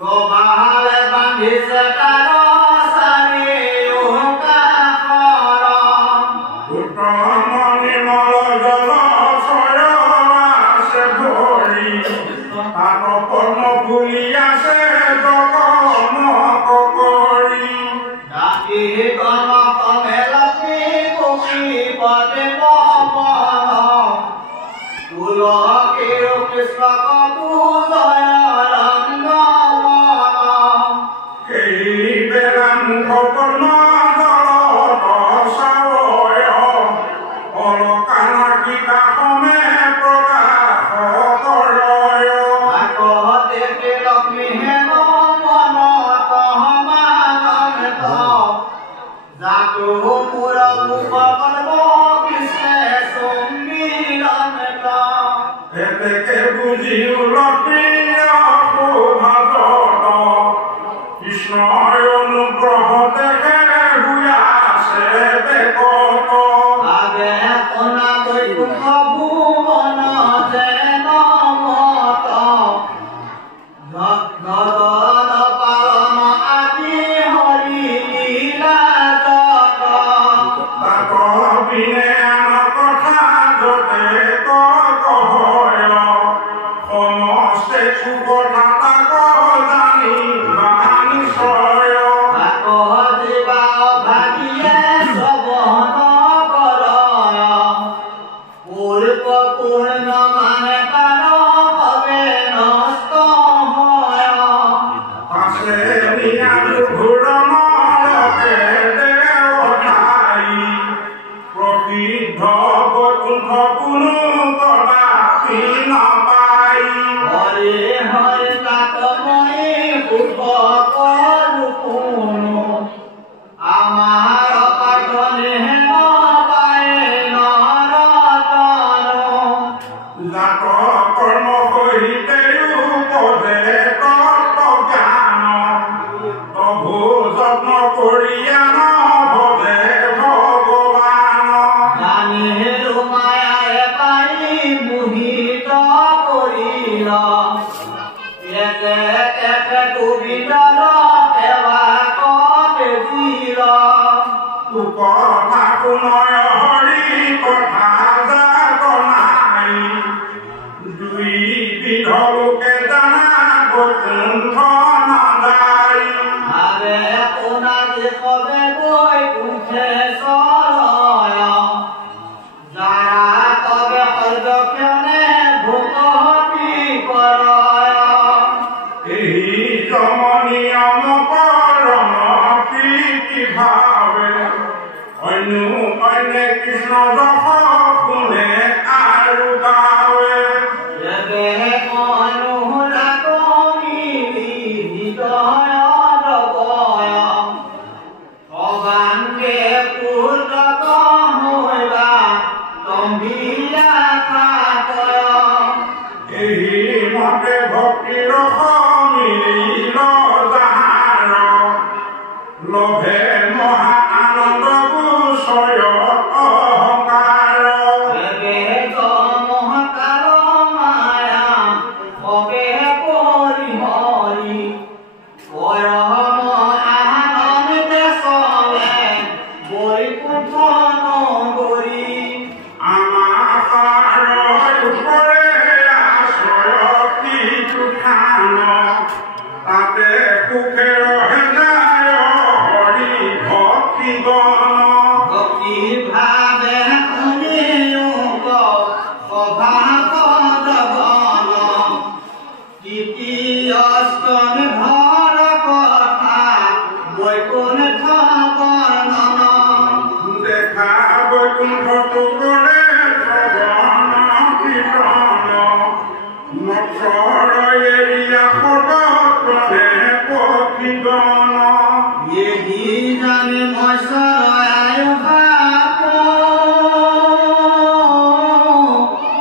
Robale bandise karosani yuka korom. Uttamani malajala soyora se bhori. Tato porno bhuliya se jogono kokori. Dati kono komelati kuki pade momono. Tulo kiru krishna kabudaya rangamono. Kei beran koporno dolo sawoyo. Olokana kita kome prakaho koroyo. Ako teke lakmi heno mono tohamaganto. Zatu pura upakarmo kisne summilanto. Eteke buji ulokriya kubhadono. Krishnoy অনুগ্রহ দেখে হুয়াসে বেকত। Age kona baikunta bhuvana jena mata. Gadana parama adi hari lila jata. তাত বিনে আন কথা যতে কয়। সমস্তে সুকথা তাক জানি মানিছয়। Ako jiva bhagiye sabana karaya. Purva purna mane tano habe nasta hoya. পাশে নিয়ার ঘূর্ণ লকে দেওঠাই। প্রসিদ্ধ বৈকুণ্ঠ কোনো কদাপি নাপাই। Hare hare katamai purva karupuno. Amar patane hena pae naratano. জাত কর্ম করিতে উপদে তত্ত্ব জ্ঞান। প্রভু যত্ন করিয়া ন ভজে ভগবান। Jani lumaya pai muhita korila. Eke eke kubindala ewa kote dila. তু কথা শুনয় হৰি কথা জাত নাই। দুই বিধ লোকে জানা বৈকুণ্ঠ নাযায়। Ave onage kobe boy kunthe soraya. Jara kobe harjo kyane bhukati karaya. এই জমনিয়ম পৰম প্ৰীতি ভাৱে। অন্য অন্যে কৃষ্ণ যশ শুনে আৰু গাৱে। Ebe anuhula komi hidaya ragoya. Obante purta kahoiba tombila katoya. এই মতে ভক্তি ৰস মিলিল যাহাৰ। লভে মহা আনন্দ গুচয় অহংকাৰ। Ebe mohakalo maya obe kori hori. Orahamo ahanamite sobe boikuntha nogori. আমাৰ উপৰে আশ্ৰয় কিছু থান। তাতে সুখে ৰহে যায় হৰি ভক্তি গণ। Bhakti bhave huniyugo obhava javana. Titiyaskon dhara katha boikuntha varnana. দেখা বৈকুণ্ঠ টুকুৰে শ্ৰৱণ কীৰ্তন। মৎসৰ এৰিয়া সদে পক্ষী গণ। Yehi jane moisarayo bhapo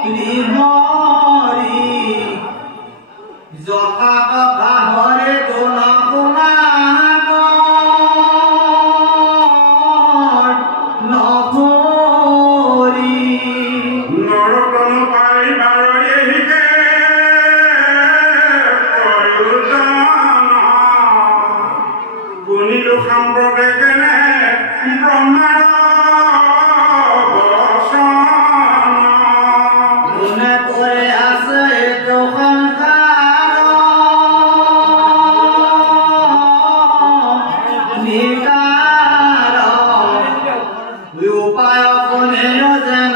Grihari Jothata bhahare guna guna navori. নৰতন পাইবাৰ এহিকে প্ৰয়োজন সম্প্ৰদেশনে ব্ৰহ্মাৰ কোনে কৰে আছে তো সংসাৰ নিকাৰ উপায় কোনে যেন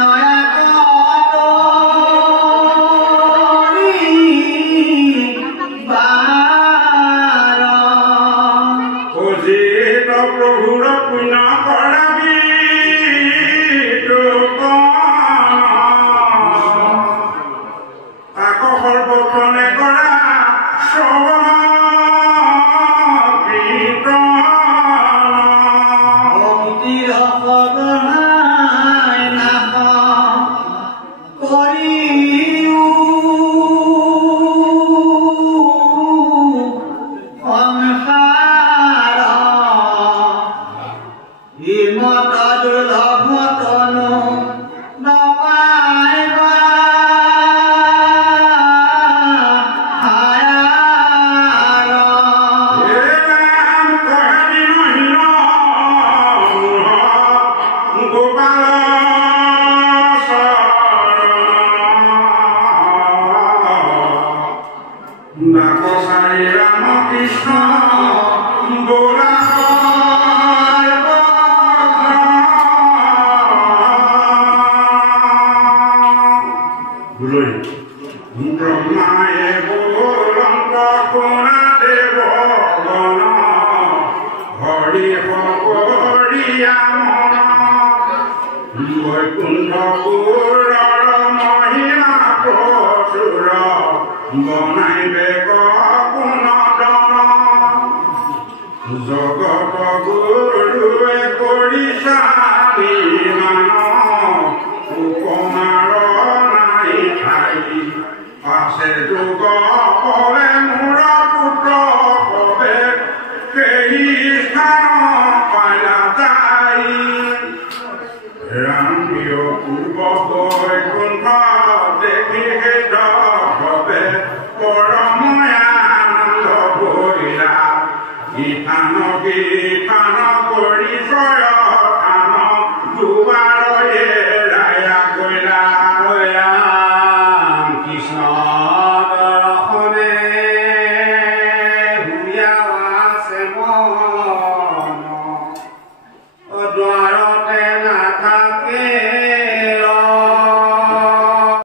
প্ৰভুৰ পুণ্য কৰাবি তাক সৰ্বক্ষণে কৰা Krishna, Bora Pastor,